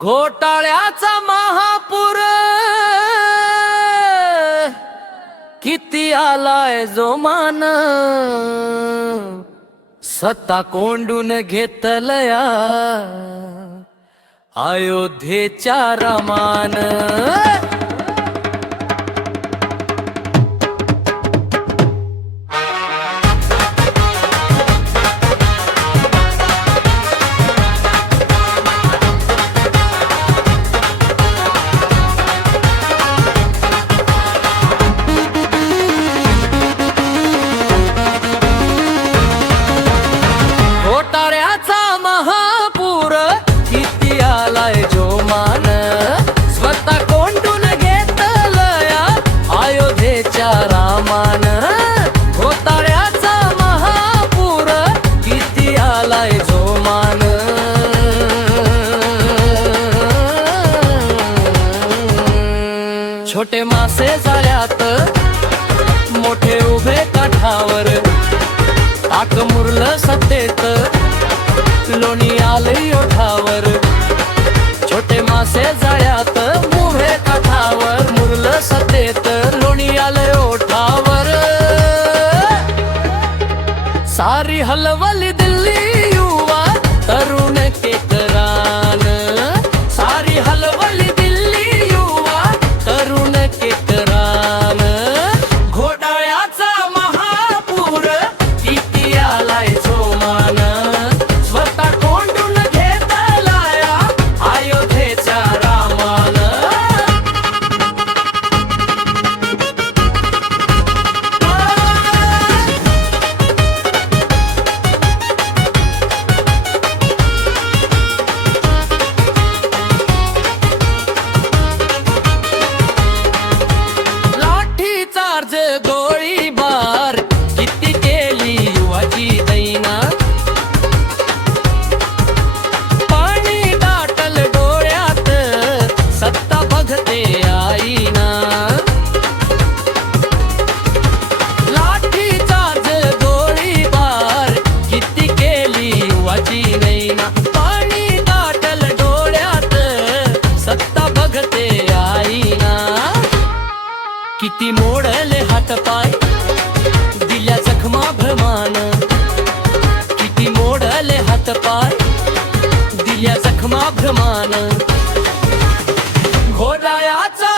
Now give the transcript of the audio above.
घोटाळ्याचा महापूर किती आलाय जोमान, सत्ता कोंडून घेतलया अयोध्येच्या रामान। घोटाळ्याचा महापूर किती आलाय जोमान, स्वतः कोंडून घेतलया अयोध्येच्या रामान। घोटाळ्याचा महापूर किती आलाय जोमान, छोटे मासे जाळ्यात मोठे उभे काठावर, ताक मुरलं सत्तेत लोणी आलंय ओठावर। छोटे मासे जाळ्यात उभे काठावर, मुरलं सत्तेत लोणी आलंय ओठावर। सारी हलवली दिल्ली युवा तरुण केकरान, सारी हलवली दिल्ली युवा तरुण केकरान। घोटाळ्याचा महापूर किती आलाय जोमान, स्वतः कोंडून घेतलया अयोध्येच्या रामान। लाठी चार्ज गोळीबार किती केली युवाची दैना, पाणी दाटल डोळ्यात सत्ता बघते आईना। लाठी चार्ज गोळीबार किती केली युवाची दैना, पाणी दाटल डोळ्यात सत्ता बघते आईना। किती मोडले हातपाय दिल्या जखमा भ्रमान, किती मोडले हातपाय दिल्या जखमा भ्रमान। घोटाळ्याचा